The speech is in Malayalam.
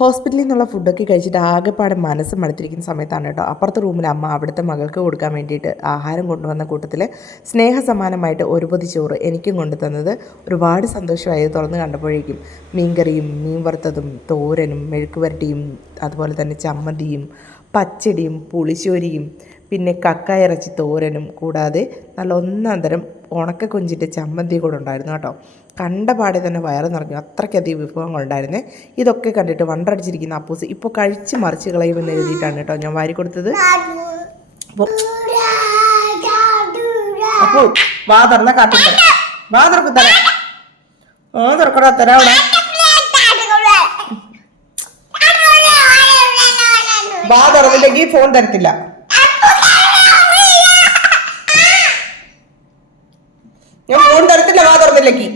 ഹോസ്പിറ്റലിൽ നിന്നുള്ള ഫുഡൊക്കെ കഴിച്ചിട്ട് ആകെപ്പാടെ മനസ്സ് മടുത്തിരിക്കുന്ന സമയത്താണ് കേട്ടോ അപ്പുറത്തെ റൂമിൽ അമ്മ അവിടുത്തെ മകൾക്ക് കൊടുക്കാൻ വേണ്ടിയിട്ട് ആഹാരം കൊണ്ടുവന്ന കൂട്ടത്തിൽ സ്നേഹസമാനമായിട്ട് ഒരു പൊതി ചോറ് എനിക്കും കൊണ്ടു തന്നത്. ഒരുപാട് സന്തോഷമായി തുറന്ന് കണ്ടപ്പോഴേക്കും. മീൻകറിയും മീൻ വറുത്തതും തോരനും മെഴുക്ക് വരട്ടിയും അതുപോലെ തന്നെ ചമ്മന്തിയും പച്ചടിയും പുളിശ്ശേരിയും പിന്നെ കക്ക ഇറച്ചി തോരനും കൂടാതെ നല്ല ഒന്നാം തരം ഉണക്ക കൊഞ്ചിൻ്റെ ചമ്മന്തി കൂടെ ഉണ്ടായിരുന്നു കേട്ടോ. കണ്ട പാടെ തന്നെ വയറ് നിറഞ്ഞു, അത്രയ്ക്കധികം വിഭവങ്ങളുണ്ടായിരുന്നേ. ഇതൊക്കെ കണ്ടിട്ട് വണ്ടടിച്ചിരിക്കുന്ന അപ്പൂസ് ഇപ്പോൾ കഴിച്ച് മറിച്ച് കളയുമെന്ന് എഴുതിയിട്ടാണ് കേട്ടോ ഞാൻ വാരി കൊടുത്തത്. അപ്പോൾ വാ തുറന്ന കാട്ടും വാ തുറക്കും തരാം, തുറക്കടാ തരാവിടെ. വാ തുറന്നില്ലെങ്കിൽ ഫോൺ തരത്തില്ല. ഞാൻ ഫോൺ തരത്തില്ല വാ തുറന്നില്ലെങ്കിൽ.